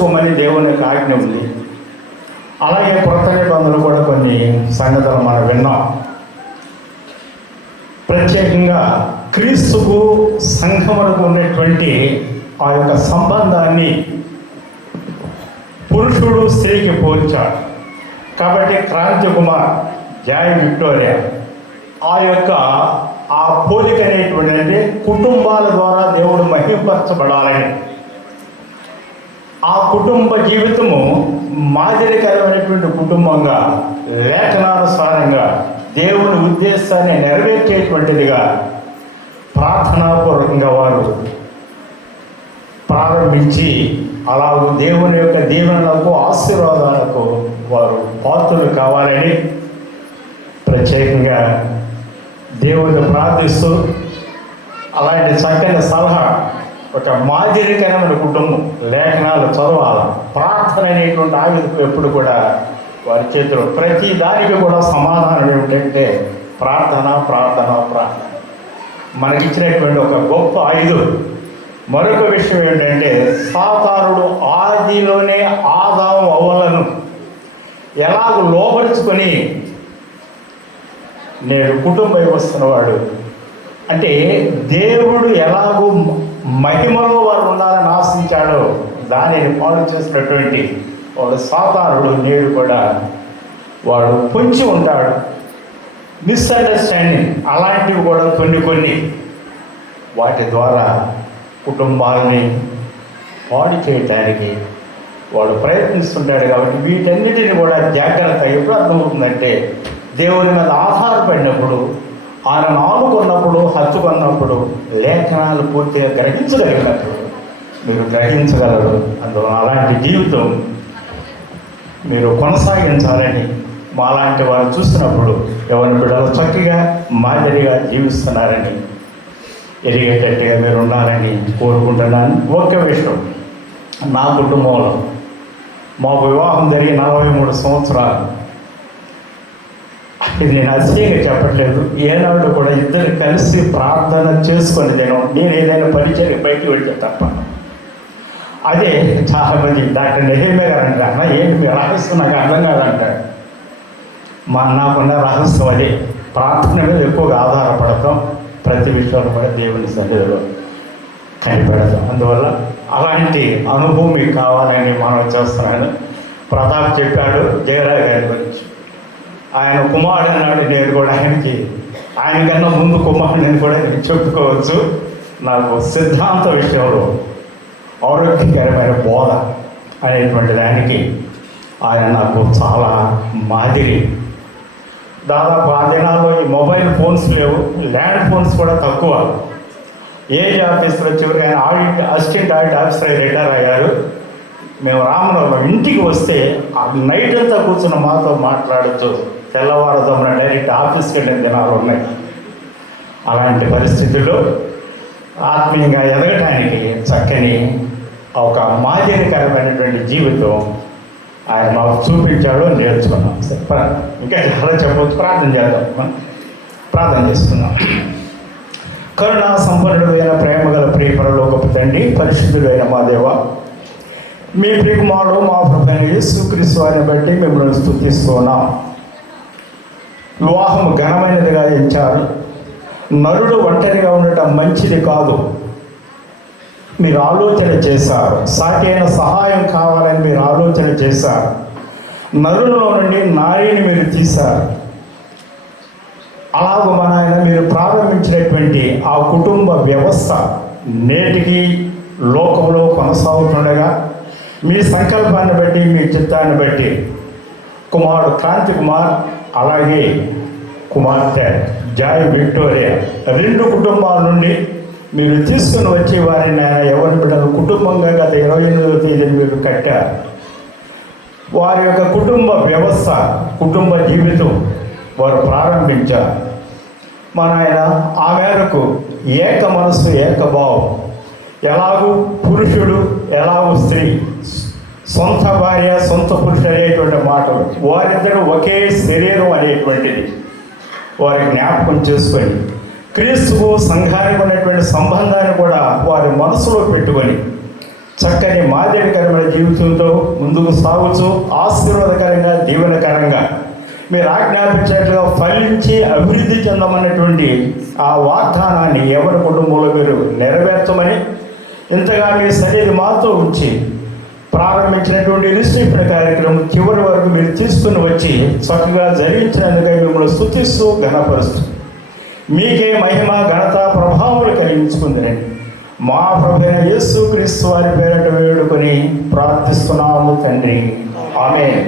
చేసుకోమని దేవుని యొక్క ఆజ్ఞ ఉంది. అలాగే కొత్త నిబంధనలు కూడా కొన్ని సంగతులు మనం విన్నాం. ప్రత్యేకంగా క్రీస్తుకు సంఘమునకు ఉన్నటువంటి ఆ యొక్క సంబంధాన్ని పురుషుడు స్త్రీకి పోల్చాడు. కాబట్టి క్రాంతి కుమార్, జాయ్ విక్టోరియా ఆ యొక్క ఆ పోలిక అనేటువంటి కుటుంబాల ద్వారా దేవుడు మహిమపరచబడాలని, ఆ కుటుంబ జీవితము మాదిరికరమైనటువంటి కుటుంబంగా లేఖనానుసారంగా దేవుని ఉద్దేశాన్ని నెరవేర్చేటువంటిదిగా ప్రార్థనాపూర్వకంగా వారు ప్రారంభించి అలాగూ దేవుని యొక్క దీవెనలకు ఆశీర్వాదాలకు వారు పాత్రలు కావాలని ప్రత్యేకంగా దేవుడిని ప్రార్థిస్తూ అలాంటి చక్కని సలహా, ఒక మాదిరికరమైన కుటుంబం, లేఖనాలు చదవాలి, ప్రార్థన అనేటువంటి ఆయుధం ఎప్పుడు కూడా వారి చేతిలో, ప్రతి దానికి కూడా సమాధానం ఏమిటంటే ప్రార్థన ప్రార్థన ప్రార్థన. మనకిచ్చినటువంటి ఒక గొప్ప ఆయుధం. మరొక విషయం ఏంటంటే సాతానుడు ఆదిలోనే ఆదాము అవ్వలను ఎలాగో లోపరుచుకొని నేడు కుటుంబ వ్యవస్థనవాడు అంటే దేవుడు ఎలాగూ మహిమలో వారు ఉండాలని ఆశించాడో దానిని పాడు చేసినటువంటి వాడు సాతానుడు నేడు కూడా వాడు పొంచి ఉంటాడు. మిస్అండర్స్టాండింగ్ అలాంటివి కూడా కొన్ని వాటి ద్వారా కుటుంబాలని పాడు చేయటానికి వాడు ప్రయత్నిస్తుంటాడు. కాబట్టి వీటన్నిటిని కూడా జాగ్రత్త ఎప్పుడు అర్థమవుతుందంటే దేవుని మీద ఆధారపడినప్పుడు, ఆయన ఆనుకున్నప్పుడు, హత్తుకున్నప్పుడు లేఖనాలు పూర్తిగా గ్రహించగలిగినప్పుడు మీరు గ్రహించగలరు. అందువల్ల అలాంటి జీవితం మీరు కొనసాగించాలని మాలాంటి వారు చూసినప్పుడు ఎవరి బిడ్డలు చక్కగా మాదిరిగా జీవిస్తున్నారని ఎరిగేటట్టుగా మీరు ఉండాలని కోరుకుంటున్నాను. ఒక్క విషయం, నా కుటుంబంలో మాకు వివాహం జరిగి 43 సంవత్సరాలు. ఇది నేను అతిశయంగా చెప్పట్లేదు. ఏనాడు కూడా ఇద్దరు కలిసి ప్రార్థన చేసుకొని నేను ఏదైనా పరిచయం బయటకు వెళ్తే తప్ప. అదే చాలామంది డాక్టర్ నెహేమే గారు అంటారు, అన్న ఏంటి మీ రహస్యం నాకు అర్థం కాదంటాడు. నాకున్న రహస్యం అదే, ప్రార్థన మీద ఎక్కువగా ఆధారపడతాం, ప్రతి విషయంలో కూడా దేవుని సన్నిధిలో కనిపెడతాం. అందువల్ల అలాంటి అనుభవం మీకు కావాలని మనం చేస్తున్నాను. ప్రతాప్ చెప్పాడు జయరాజ్ గారి గురించి. ఆయన కుమారుడు అన్నాడు, నేను కూడా ఆయనకన్నా ముందు కుమారుడిని కూడా నేను చెప్పుకోవచ్చు. నాకు సిద్ధాంత విషయంలో ఆరోగ్యకరమైన బోధ అనేటువంటి దానికి ఆయన నాకు చాలా మాదిరి. దాదాపు ఆ దినాల్లో ఈ మొబైల్ ఫోన్స్ లేవు, ల్యాండ్ ఫోన్స్ కూడా తక్కువ. ఏజ్ ఆఫీసర్ చివరికి ఆయన అసిస్టెంట్ ఆడిట్ ఆఫీసర్ రిటైర్ అయ్యారు. మేము రామనగరం ఇంటికి వస్తే ఆ నైట్ అంతా కూర్చున్న మాతో మాట్లాడుతూ తెల్లవారుజామున డైరెక్ట్ ఆఫీస్కి వెళ్ళిన దినాలు ఉన్నాయి. అలాంటి పరిస్థితుల్లో ఆత్మీయంగా ఎదగటానికి చక్కని ఒక మాదిరికరమైనటువంటి జీవితం ఆయన మాకు చూపించాడు, నేర్చుకున్నాం. సరే, ఇంకా చాలా చెప్పవచ్చు. ప్రార్థన చేద్దాం. ప్రార్థన చేసుకుందాం. కరుణా సంపన్నుడైన ప్రేమ గల ప్రియ పరలోకపు తండ్రి, పరిశుద్ధుడైన మా దేవ, మీ ప్రియకుమారుడు మా ప్రభువైన యేసుక్రీస్తు వారిని బట్టి మిమ్మల్ని స్తుతిస్తున్నాం. వివాహం ఘనమైనదిగా ఎంచారు. నరుడు ఒంటరిగా ఉండటం మంచిది కాదు, మీరు ఆలోచన చేశారు. సాటి అయిన సహాయం కావాలని మీరు ఆలోచన చేశారు. నరులలో నుండి నారిని మీరు తీశారు. అలాగ మన ఆయన మీరు ప్రారంభించినటువంటి ఆ కుటుంబ వ్యవస్థ నేటికి లోకంలో కొనసాగుతుండగా మీ సంకల్పాన్ని బట్టి, మీ చిత్తాన్ని బట్టి కుమారుడు క్రాంతి కుమార్, అలాగే కుమార్తె జాయ్ విక్టోరియా 2 కుటుంబాల నుండి మీరు తీసుకుని వచ్చి వారిని ఆయన ఎవరి బిడ్డలు కుటుంబంగా గత 28వ తేదీని మీరు కట్టారు. వారి యొక్క కుటుంబ వ్యవస్థ, కుటుంబ జీవితం వారు ప్రారంభించారు. మన ఆయన ఆ మేరకు ఏక మనసు ఏకభావం, ఎలాగూ పురుషుడు ఎలాగూ స్త్రీ, సొంత భార్య సొంత పురుషుడు అనేటువంటి మాటలు, వారిద్దరూ ఒకే శరీరం అనేటువంటిది వారి జ్ఞాపకం చేసుకొని క్రీస్తుకు సంఘానికి ఉన్నటువంటి సంబంధాన్ని కూడా వారి మనసులో పెట్టుకొని చక్కని మాదిరికరమైన జీవితంతో ముందుకు సాగుతూ ఆశీర్వాదకరంగా దీవెనకరంగా మీరు ఆజ్ఞాపించినట్లుగా ఫలించి అభివృద్ధి చెందమన్నటువంటి ఆ వాగ్దానాన్ని ఎవరి కుటుంబంలో మీరు నెరవేర్చమని, ఇంతగా మీ సన్నిధి మాతో ఉంచి ప్రారంభించినటువంటి రిసీప్షన్ కార్యక్రమం చివరి వరకు మీరు తీసుకుని వచ్చి చక్కగా జరిగించినందుకై మిమ్మల్ని స్తుతిస్తూ ఘనపరుస్తూ మీకే మహిమ ఘనత ప్రభావాలు కలిగించుకుందని మా ప్రభువైన యేసుక్రీస్తు వారి పేరిట వేడుకొని ప్రార్థిస్తున్నాము తండ్రి. ఆమేన్.